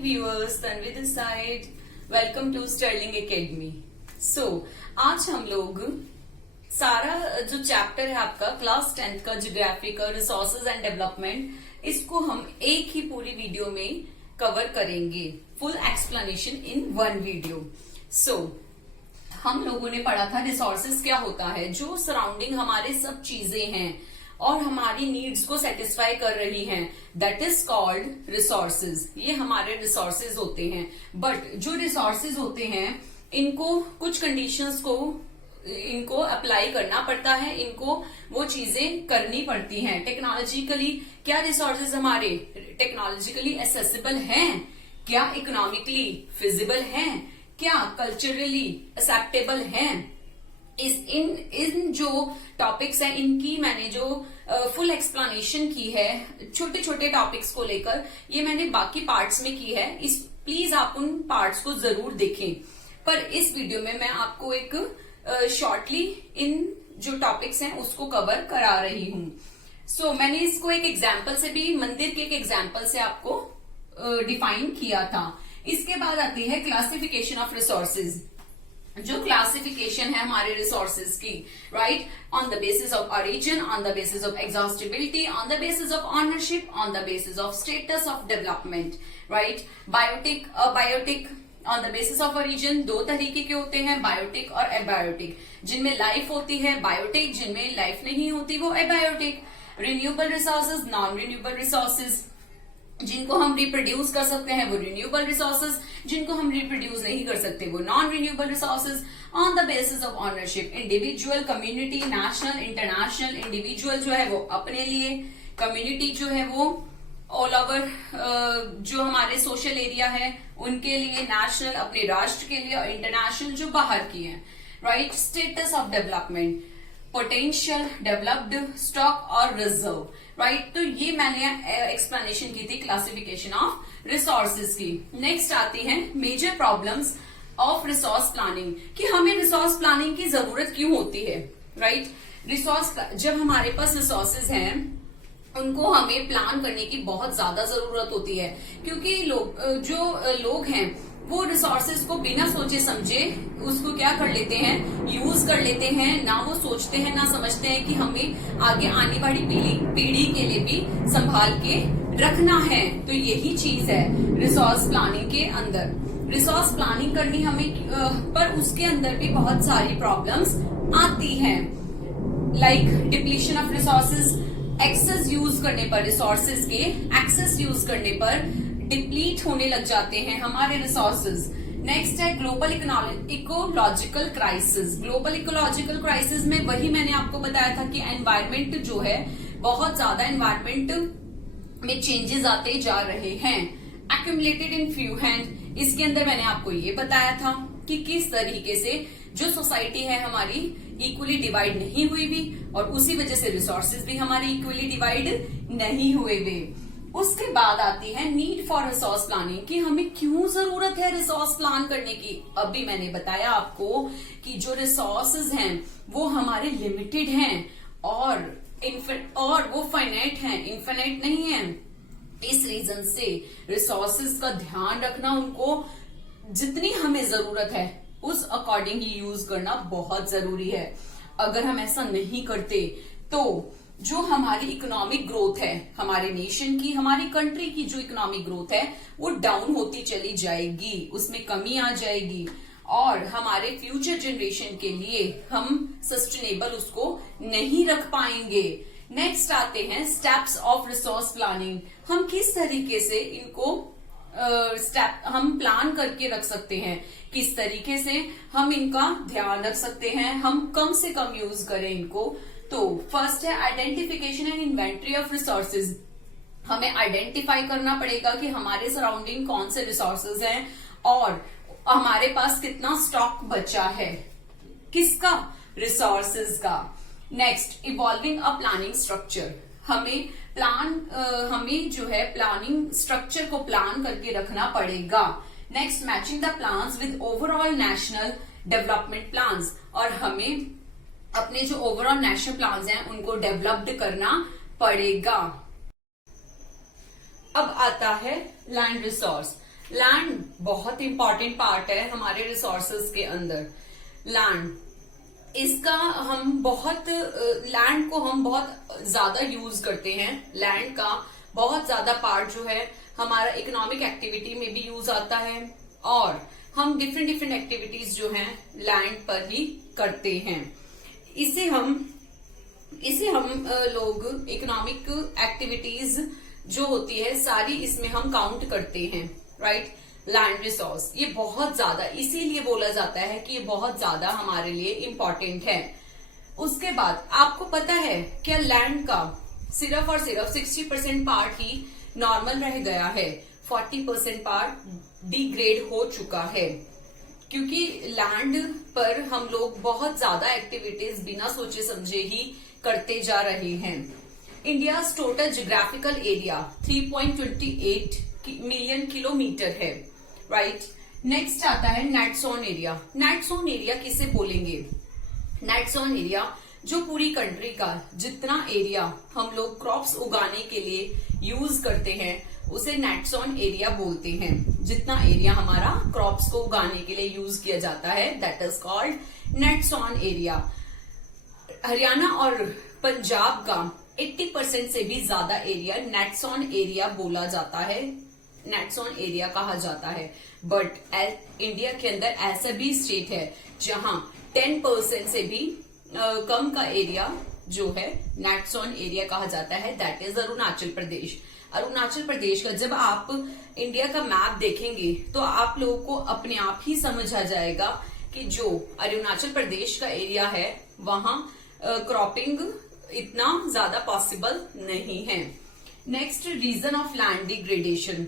viewers, Tanvi this side. Welcome to Sterling Academy. So, आज हम लोग सारा जो चैप्टर है आपका क्लास 10th का ज्योग्राफी का रिसोर्सेज एंड डेवलपमेंट, इसको हम एक ही पूरी वीडियो में कवर करेंगे. Full explanation in one video. So हम लोगों ने पढ़ा था रिसोर्सेज क्या होता है, जो सराउंडिंग हमारे सब चीजें हैं और हमारी नीड्स को सेटिस्फाई कर रही हैं. That is called resources. ये हमारे रिसोर्सेज होते हैं. बट जो रिसोर्सेज होते हैं इनको कुछ कंडीशंस को इनको अप्लाई करना पड़ता है, इनको वो चीजें करनी पड़ती हैं. टेक्नोलॉजिकली क्या रिसोर्सेज हमारे टेक्नोलॉजिकली एक्सेसिबल हैं, क्या इकोनॉमिकली फिजिबल हैं, क्या कल्चरली एक्सेप्टेबल हैं. इन जो टॉपिक्स हैं इनकी मैंने जो फुल एक्सप्लेनेशन की है छोटे छोटे टॉपिक्स को लेकर, ये मैंने बाकी पार्ट्स में की है. प्लीज आप उन पार्ट्स को जरूर देखें. पर इस वीडियो में मैं आपको एक शॉर्टली इन जो टॉपिक्स हैं उसको कवर करा रही हूं. सो मैंने इसको एक एग्जाम्पल से भी, मंदिर के एक एग्जाम्पल से आपको डिफाइन किया था. इसके बाद आती है क्लासिफिकेशन ऑफ रिसोर्सेज. जो क्लासिफिकेशन है हमारे रिसोर्सेज की, right, on the basis of origin, on the basis of exhaustibility, on the basis of ownership, on the basis of status of development, right. Biotic, abiotic. On the basis of origin दो तरीके के होते हैं, biotic और abiotic. जिनमें life होती है biotic, जिनमें लाइफ नहीं होती वो abiotic. Renewable resources, non renewable resources. जिनको हम रिप्रोड्यूस कर सकते हैं वो रिन्यूएबल रिसोर्सेज, जिनको हम रिप्रोड्यूस नहीं कर सकते वो non renewable resources. On the basis of ownership, individual, community, national, international. Individual जो है वो अपने लिए, कम्युनिटी जो है वो ऑल ओवर जो हमारे सोशल एरिया है उनके लिए, नेशनल अपने राष्ट्र के लिए, और इंटरनेशनल जो बाहर की है, right. Status of development, potential, developed, stock और रिजर्व, राइट. तो ये मैंने एक्सप्लेनेशन की थी क्लासिफिकेशन ऑफ रिसोर्सेज की. नेक्स्ट आती है major problems of resource planning, कि हमें रिसोर्स प्लानिंग की जरूरत क्यों होती है, राइट. रिसोर्स, जब हमारे पास रिसोर्सेज हैं उनको हमें प्लान करने की बहुत ज्यादा जरूरत होती है, क्योंकि लोग हैं वो रिसोर्सेज को बिना सोचे समझे उसको क्या कर लेते हैं, यूज कर लेते हैं. ना वो सोचते हैं ना समझते हैं कि हमें आगे आने वाली पीढ़ी के लिए भी संभाल के रखना है. तो यही चीज है रिसोर्स प्लानिंग के अंदर. रिसोर्स प्लानिंग करनी हमें, पर उसके अंदर भी बहुत सारी प्रॉब्लम्स आती हैं, like depletion of resources. Excess use करने पर, रिसोर्सेज के एक्सेस यूज करने पर डिप्लीट होने लग जाते हैं हमारे रिसोर्सेज. नेक्स्ट है global ecological crisis. Global ecological crisis में वही मैंने आपको बताया था कि एनवायरमेंट जो है, बहुत ज्यादा एनवायरमेंट में चेंजेस आते जा रहे हैं. एक्यूमुलेटेड इन फ्यू हैंड, इसके अंदर मैंने आपको ये बताया था कि किस तरीके से जो सोसाइटी है हमारी इक्वली डिवाइड नहीं हुई भी, और उसी वजह से रिसोर्सेज भी हमारे इक्वली डिवाइड नहीं हुए वे. उसके बाद आती है नीड फॉर रिसोर्स प्लानिंग, कि हमें क्यों जरूरत है रिसोर्स प्लान करने की. अभी मैंने बताया आपको कि जो रिसोर्सेज हैं वो हमारे लिमिटेड हैं और वो फाइनाइट हैं, इन्फिनिट नहीं है. इस रीजन से रिसोर्सेज का ध्यान रखना, उनको जितनी हमें जरूरत है उस अकॉर्डिंग ही यूज करना बहुत जरूरी है. अगर हम ऐसा नहीं करते तो जो हमारी इकोनॉमिक ग्रोथ है, हमारे नेशन की, हमारी कंट्री की जो इकोनॉमिक ग्रोथ है वो डाउन होती चली जाएगी, उसमें कमी आ जाएगी, और हमारे फ्यूचर जनरेशन के लिए हम सस्टेनेबल उसको नहीं रख पाएंगे. नेक्स्ट आते हैं स्टेप्स ऑफ रिसोर्स प्लानिंग. हम किस तरीके से इनको स्टेप हम प्लान करके रख सकते हैं, किस तरीके से हम इनका ध्यान रख सकते हैं, हम कम से कम यूज करें इनको. तो फर्स्ट है identification and inventory of resources. हमें आइडेंटिफाई करना पड़ेगा कि हमारे सराउंडिंग कौन से रिसोर्सेज हैं और हमारे पास कितना स्टॉक बचा है, किसका, रिसोर्सेज का. Next evolving a planning structure. हमें जो है प्लानिंग स्ट्रक्चर को प्लान करके रखना पड़ेगा. Next matching the plans with overall national development plans, और हमें अपने जो ओवरऑल नेशनल प्लान्स हैं उनको डेवलप्ड करना पड़ेगा. अब आता है लैंड रिसोर्स. लैंड बहुत इंपॉर्टेंट पार्ट है हमारे रिसोर्सेज के अंदर। लैंड इसका हम बहुत लैंड को हम बहुत ज्यादा यूज करते हैं। लैंड का बहुत ज्यादा पार्ट जो है हमारा इकोनॉमिक एक्टिविटी में भी यूज आता है, और हम डिफरेंट डिफरेंट एक्टिविटीज जो हैं लैंड पर ही करते हैं। इसे हम लोग इकोनॉमिक एक्टिविटीज जो होती है सारी इसमें हम काउंट करते हैं, राइट। लैंड रिसोर्स ये बहुत ज्यादा इसीलिए बोला जाता है कि ये बहुत ज्यादा हमारे लिए इम्पोर्टेंट है। उसके बाद आपको पता है क्या लैंड का सिर्फ और सिर्फ 60% पार्ट ही नॉर्मल रह गया है, 40% पार्ट डिग्रेड हो चुका है, क्योंकि लैंड पर हम लोग बहुत ज्यादा एक्टिविटीज बिना सोचे समझे ही करते जा रहे हैं। India total geographical area 3.28 million kilometre है, राइट। नेक्स्ट आता है net zone area. Net zone area किसे बोलेंगे? नेट जोन एरिया जो पूरी कंट्री का जितना एरिया हम लोग क्रॉप्स उगाने के लिए यूज करते हैं उसे नेट जोन एरिया बोलते हैं। जितना एरिया हमारा क्रॉप्स को उगाने के लिए यूज किया जाता है that is called net zone area. Haryana और पंजाब का 80% से भी ज्यादा एरिया नेट जोन एरिया बोला जाता है, नेट जोन एरिया कहा जाता है। बट इंडिया के अंदर ऐसा भी स्टेट है जहां 10% से भी कम का एरिया जो है नेट जोन एरिया कहा जाता है, दैट इज अरुणाचल प्रदेश। अरुणाचल प्रदेश का जब आप इंडिया का मैप देखेंगे तो आप लोगों को अपने आप ही समझ आ जाएगा कि जो अरुणाचल प्रदेश का एरिया है वहां क्रॉपिंग इतना ज्यादा पॉसिबल नहीं है। Next, reason of land degradation.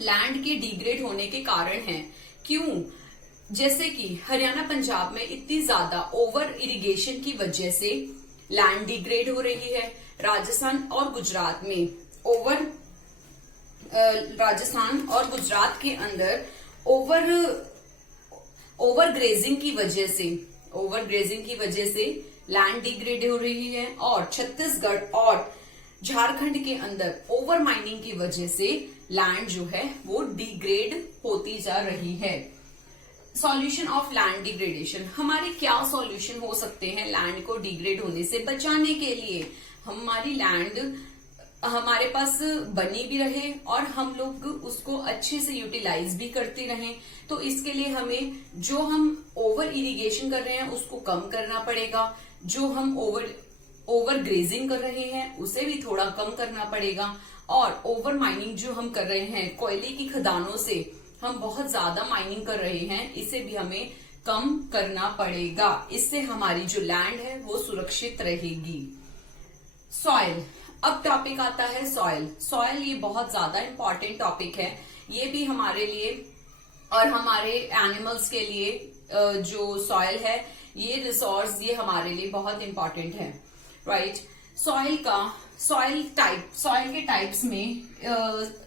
Land के डिग्रेड होने के कारण है क्यों? जैसे कि हरियाणा पंजाब में इतनी ज्यादा ओवर इरिगेशन की वजह से लैंड डिग्रेड हो रही है। राजस्थान और गुजरात में राजस्थान और गुजरात के अंदर ओवर ग्रेजिंग की वजह से लैंड डिग्रेड हो रही है, और छत्तीसगढ़ और झारखंड के अंदर ओवर माइनिंग की वजह से लैंड जो है वो डिग्रेड होती जा रही है। सॉल्यूशन ऑफ लैंड डिग्रेडेशन, हमारे क्या सॉल्यूशन हो सकते हैं लैंड को डिग्रेड होने से बचाने के लिए? हमारी लैंड हमारे पास बनी भी रहे और हम लोग उसको अच्छे से यूटिलाइज भी करते रहें। तो इसके लिए हमें जो हम ओवर इरिगेशन कर रहे हैं उसको कम करना पड़ेगा, जो हम ओवर ग्रेजिंग कर रहे हैं उसे भी थोड़ा कम करना पड़ेगा, और ओवर माइनिंग जो हम कर रहे हैं, कोयले की खदानों से हम बहुत ज्यादा माइनिंग कर रहे हैं, इसे भी हमें कम करना पड़ेगा। इससे हमारी जो लैंड है वो सुरक्षित रहेगी। सॉइल, अब टॉपिक आता है सॉइल। सॉइल ये बहुत ज्यादा इंपॉर्टेंट टॉपिक है। ये भी हमारे लिए और हमारे एनिमल्स के लिए जो सॉइल है ये रिसोर्स ये हमारे लिए बहुत इंपॉर्टेंट है, राइट। सॉइल के टाइप्स में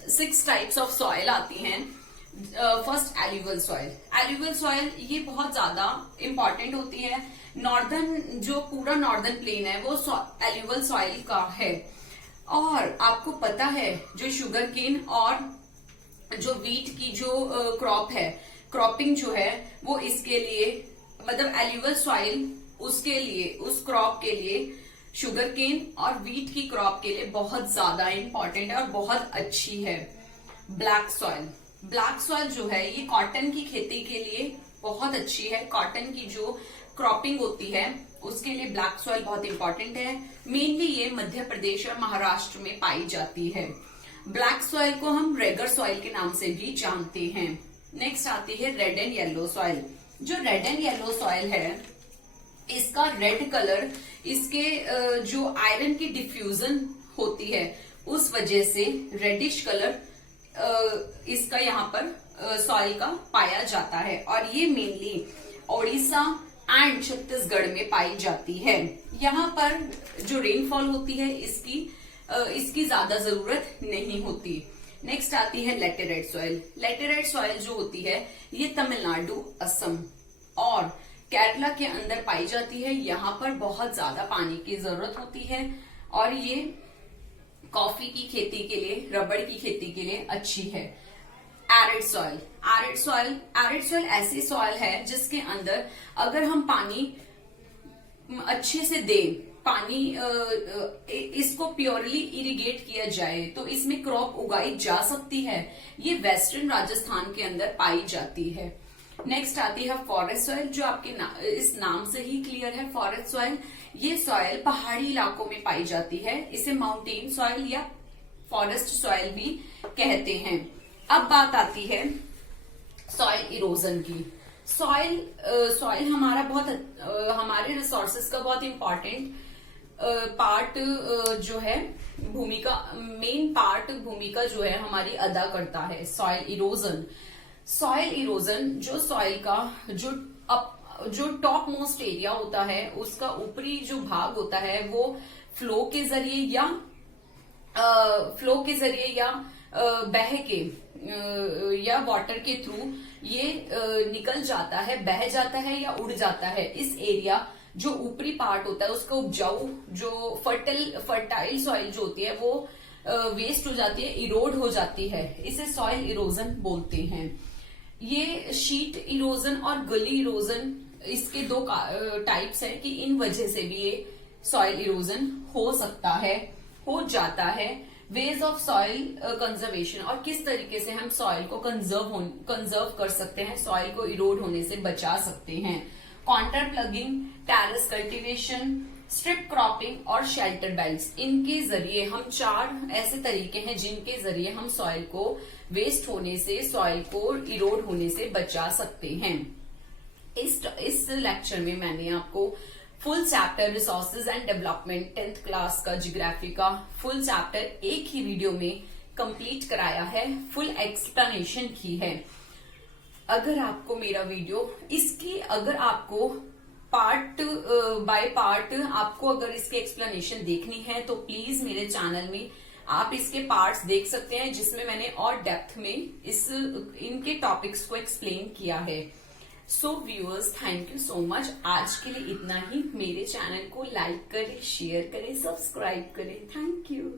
6 टाइप्स ऑफ सॉइल आती हैं। First, alluvial soil. Alluvial soil ये बहुत ज्यादा इंपॉर्टेंट होती है। नॉर्दर्न जो पूरा नॉर्दर्न प्लेन है वो एल्यूवियल सॉइल का है। और आपको पता है जो शुगर केन और जो व्हीट की जो क्रॉप है, क्रॉपिंग जो है वो इसके लिए मतलब एल्यूवियल सॉइल उसके लिए, उस क्रॉप के लिए, शुगर केन और व्हीट की क्रॉप के लिए बहुत ज्यादा इंपॉर्टेंट है और बहुत अच्छी है। ब्लैक सॉइल, ब्लैक सॉइल जो है ये कॉटन की खेती के लिए बहुत अच्छी है। कॉटन की जो क्रॉपिंग होती है उसके लिए ब्लैक सॉइल बहुत इंपॉर्टेंट है। मेनली ये मध्य प्रदेश और महाराष्ट्र में पाई जाती है। ब्लैक सॉइल को हम रेगर सॉइल के नाम से भी जानते हैं। नेक्स्ट आती है रेड एंड येलो सॉइल। जो रेड एंड येलो सॉइल है इसका रेड कलर इसके जो आयरन की डिफ्यूजन होती है उस वजह से रेडिश कलर इसका यहाँ पर सॉइल का पाया जाता है, और ये मेनली ओडिशा एंड छत्तीसगढ़ में पाई जाती है। यहाँ पर जो रेनफॉल होती है इसकी ज्यादा जरूरत नहीं होती। नेक्स्ट आती है लेटेराइट सॉइल। लेटेराइट सॉइल जो होती है ये तमिलनाडु, असम और केरला के अंदर पाई जाती है। यहाँ पर बहुत ज्यादा पानी की जरूरत होती है और ये कॉफी की खेती के लिए, रबड़ की खेती के लिए अच्छी है। Arid soil. एरिड सॉइल ऐसी सॉइल है जिसके अंदर अगर हम पानी अच्छे से दें, पानी इसको प्योरली इरिगेट किया जाए तो इसमें क्रॉप उगाई जा सकती है। ये वेस्टर्न राजस्थान के अंदर पाई जाती है। नेक्स्ट आती है फॉरेस्ट सॉइल, जो आपके इस नाम से ही क्लियर है, फॉरेस्ट सॉइल। ये सॉइल पहाड़ी इलाकों में पाई जाती है। इसे माउंटेन सॉइल या फॉरेस्ट सॉइल भी कहते हैं। अब बात आती है सॉइल इरोजन की। सॉइल हमारा हमारे रिसोर्सेज का बहुत इंपॉर्टेंट पार्ट जो है, भूमिका मेन पार्ट भूमिका जो है हमारी अदा करता है सॉइल इरोजन। जो सॉइल का जो टॉप मोस्ट एरिया होता है, उसका ऊपरी जो भाग होता है वो फ्लो के जरिए या बह के या वाटर के थ्रू ये निकल जाता है, बह जाता है या उड़ जाता है। इस एरिया जो ऊपरी पार्ट होता है उसका उपजाऊ जो फर्टाइल सॉइल जो होती है वो वेस्ट हो जाती है, इरोड हो जाती है। इसे सॉइल इरोजन बोलते हैं। ये शीट इरोजन और गली इरोजन, इसके दो टाइप्स हैं कि इन वजह से भी ये सॉइल इरोजन हो सकता है, हो जाता है। वेज ऑफ सॉइल कंजर्वेशन, और किस तरीके से हम सॉइल को कंजर्व कर सकते हैं, सॉइल को इरोड होने से बचा सकते हैं। Contour ploughing, terrace cultivation, strip cropping और शेल्टर बेल्ट्स, इनके जरिए हम 4 ऐसे तरीके हैं जिनके जरिए हम सॉइल को वेस्ट होने से, सॉइल को इरोड होने से बचा सकते हैं। इस लेक्चर में मैंने आपको full chapter resources and development 10th class का ज्योग्राफी का फुल चैप्टर एक ही वीडियो में कंप्लीट कराया है, फुल एक्सप्लेनेशन की है। अगर आपको मेरा वीडियो अगर आपको पार्ट बाय पार्ट आपको अगर इसकी एक्सप्लेनेशन देखनी है तो प्लीज मेरे चैनल में आप इसके पार्ट्स देख सकते हैं, जिसमें मैंने और डेप्थ में इनके टॉपिक्स को एक्सप्लेन किया है। So viewers, thank you so much. आज के लिए इतना ही। मेरे चैनल को लाइक करें, शेयर करें, सब्सक्राइब करें। Thank you.